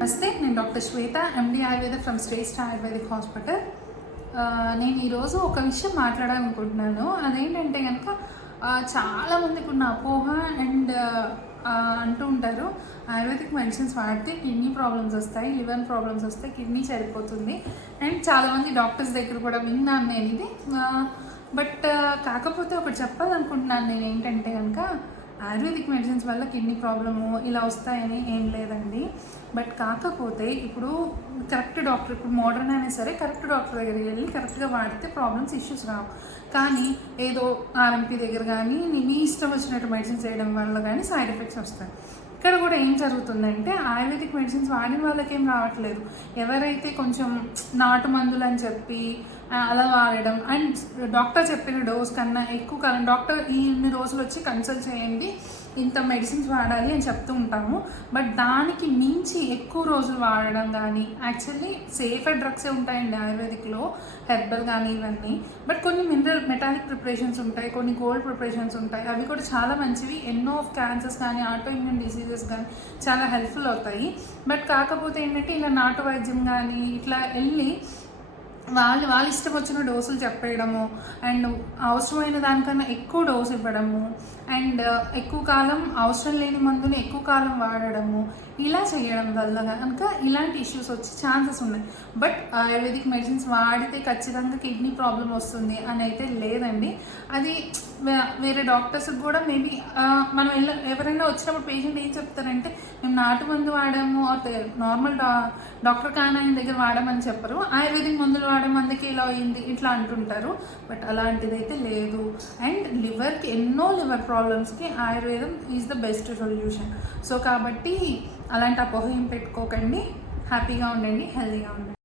నమస్తే, నేను doctor Shweta, MD Ayurveda from Shreshtha Ayurvedic hospital. నేను ఈరోజు ఒక విషయం మాట్లాడాలనుకుంటున్నాను. అదేంటంటే కనుక చాలామందికి ఉన్న అపోహ అండ్ అంటూ ఉంటారు, ఆయుర్వేదిక్ మెడిసిన్స్ వాడితే కిడ్నీ ప్రాబ్లమ్స్ వస్తాయి, లివర్ ప్రాబ్లమ్స్ వస్తాయి, కిడ్నీ చనిపోతుంది. అండ్ చాలామంది డాక్టర్స్ దగ్గర కూడా విన్నాను నేను ఇది. బట్ కాకపోతే ఒకటి చెప్పాలనుకుంటున్నాను నేను, ఏంటంటే కనుక ఆయుర్వేదిక్ మెడిసిన్స్ వల్ల కిడ్నీ ప్రాబ్లము ఇలా వస్తాయని ఏం లేదండి. బట్ కాకపోతే ఇప్పుడు కరెక్ట్ డాక్టర్, ఇప్పుడు మోడర్న్ అయినా సరే కరెక్ట్ డాక్టర్ దగ్గరికి వెళ్ళి కరెక్ట్గా వాడితే ప్రాబ్లమ్స్, ఇష్యూస్ రావు. కానీ ఏదో ఆర్ఎంపీ దగ్గర కానీ మీ ఇష్టం వచ్చినట్టు మెడిసిన్స్ వేయడం వల్ల కానీ సైడ్ ఎఫెక్ట్స్ వస్తాయి. ఇక్కడ కూడా ఏం జరుగుతుందంటే ఆయుర్వేదిక్ మెడిసిన్స్ వాడిన వాళ్ళకి ఏం రావట్లేదు. ఎవరైతే కొంచెం నాటు మందులు అని చెప్పి అలా వాడడం, అండ్ డాక్టర్ చెప్పిన డోస్ కన్నా ఎక్కువ కాలం డాక్టర్ ఇన్ని రోజులు వచ్చి కన్సల్ట్ చేయండి, ఇంత మెడిసిన్స్ వాడాలి అని చెప్తూ ఉంటాము. బట్ దానికి మించి ఎక్కువ రోజులు వాడడం కానీ, యాక్చువల్లీ సేఫర్ డ్రగ్సే ఉంటాయండి ఆయుర్వేదిక్లో, హెర్బల్ కానీ ఇవన్నీ. బట్ కొన్ని మెటాలిక్ ప్రిపరేషన్స్ ఉంటాయి, కొన్ని గోల్డ్ ప్రిపరేషన్స్ ఉంటాయి, అవి కూడా చాలా మంచివి. ఎన్నో క్యాన్సర్స్ కానీ ఆటో ఇమ్యూన్ డిసీజెస్ కానీ చాలా హెల్ప్ఫుల్ అవుతాయి. బట్ కాకపోతే ఏంటంటే ఇలా నాటు వైద్యం కానీ ఇట్లా వెళ్ళి వాళ్ళ ఇష్టం వచ్చిన డోసులు చెప్పేయడము, అండ్ అవసరమైన దానికన్నా ఎక్కువ డోసు ఇవ్వడము, అండ్ ఎక్కువ కాలం అవసరం లేని మందుని ఎక్కువ కాలం వాడడము, ఇలా చేయడం వల్ల కనుక ఇలాంటి ఇష్యూస్ వచ్చే ఛాన్సెస్ ఉన్నాయి. బట్ ఆయుర్వేదిక్ మెడిసిన్స్ వాడితే ఖచ్చితంగా కిడ్నీ ప్రాబ్లం వస్తుంది అని అయితే లేదండి. అది వేరే డాక్టర్స్కి కూడా మేబీ మనం ఎవరైనా వచ్చినప్పుడు పేషెంట్ ఏం చెప్తారంటే, మేము నాటు మందు వాడాము, నార్మల్ డాక్టర్ కానాయన దగ్గర వాడమని చెప్పరు, ఆయుర్వేదిక్ మందులు వాడడం అందుకే ఇలా అయింది ఇట్లా అంటుంటారు. బట్ అలాంటిదైతే లేదు. అండ్ లివర్కి ఎన్నో లివర్ ప్రాబ్లమ్స్కి ఆయుర్వేదం is the best solution. So కాబట్టి అలాంటి అపోహ ఏం పెట్టుకోకండి, హ్యాపీగా ఉండండి, హెల్తీగా ఉండండి.